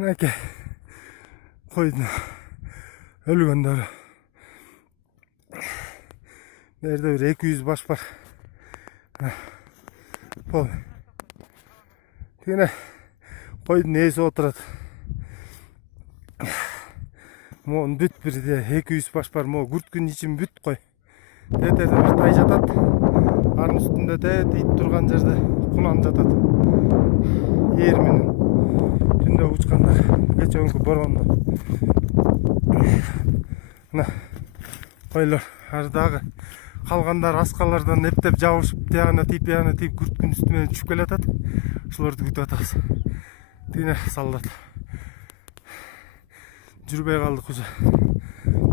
Мынакей койдун өлгөндөрү. Берде бир 200 баш бар. Пол. Тигине койдун ээси отурат. Моун бүт бирде 200 баш бар. Мо күрткүн ичин бүт кой. Тетерде бир тай жатат. Анын үстүндө ит турган жерде кунан жатат. Ээр менен түндө учкандар. Кечеөнкү борондо. Мына койлор ардагы калгандар аскалардан эптеп жабышып, тиягына тип күрткүн үстү менен түшүп келатат. Ошолорду күтүп атабыз. Тигине салдат. Жүрбөй калдык уже.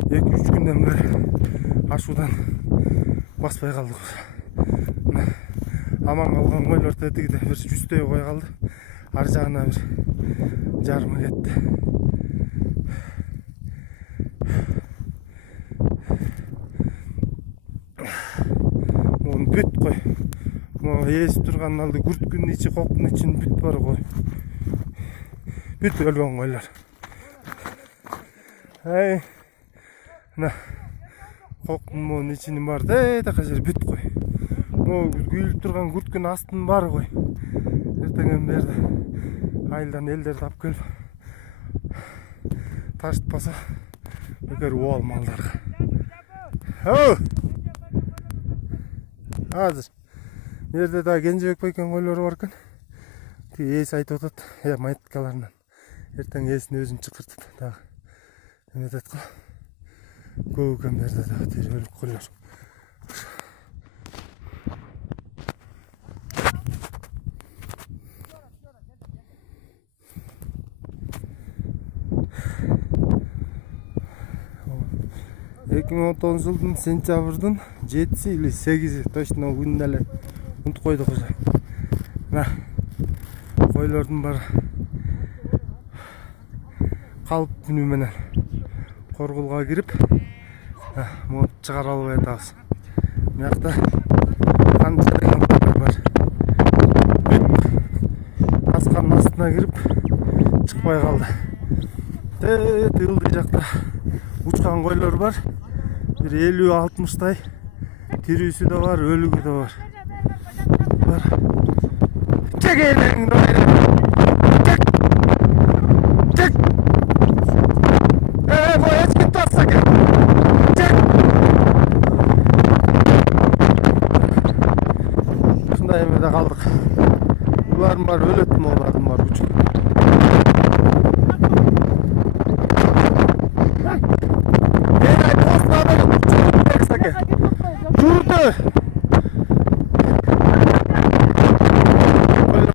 2-3 күндөн бери ашуудан баспай калдык уже. Аман калган койлор тетигиде бир 100 кой калды. Ар жагына бир жарымы кетти. Мон бүт кой. Мо ээси турган алды күрткүн ичи, коктун ичин бүт бар кой. Бүт өлгөн койлор. Мына коктун монун ичинин бар тетака жери бүт кой. Могу күйүлүп турган күрткүн астын бары кой. Эртеңен берди айылдан элдерди алып келип ташытпаса бекер убал малдарга. Азыр берде да Кенжебек байкенин койлору бар экен. Тиги ээси айтып атат, майыткаларынан эртең ээсин өзүн чакыртып дагы эметет го. Көп экен берде да өлүк койлор. жылдын сентябрдын 7 или 8 точно күнүн эле унутуп койдук уже. Мына койлордун баары калп күнү менен коргулга кирип, монтуп чыгара албай атабыз. Мыякта канча деген койлор бар. Асканын астына кирип чыкпай калды. Тылды жакта учкан койлор бар. Bir 50-60 tay tirüsü de var, ölügü de var. Çek elini böyle. Çek. Çek. Boya çıktı sakın. Çek. Şunday emede kaldık. Bularım var, öletim olarım var uçuk.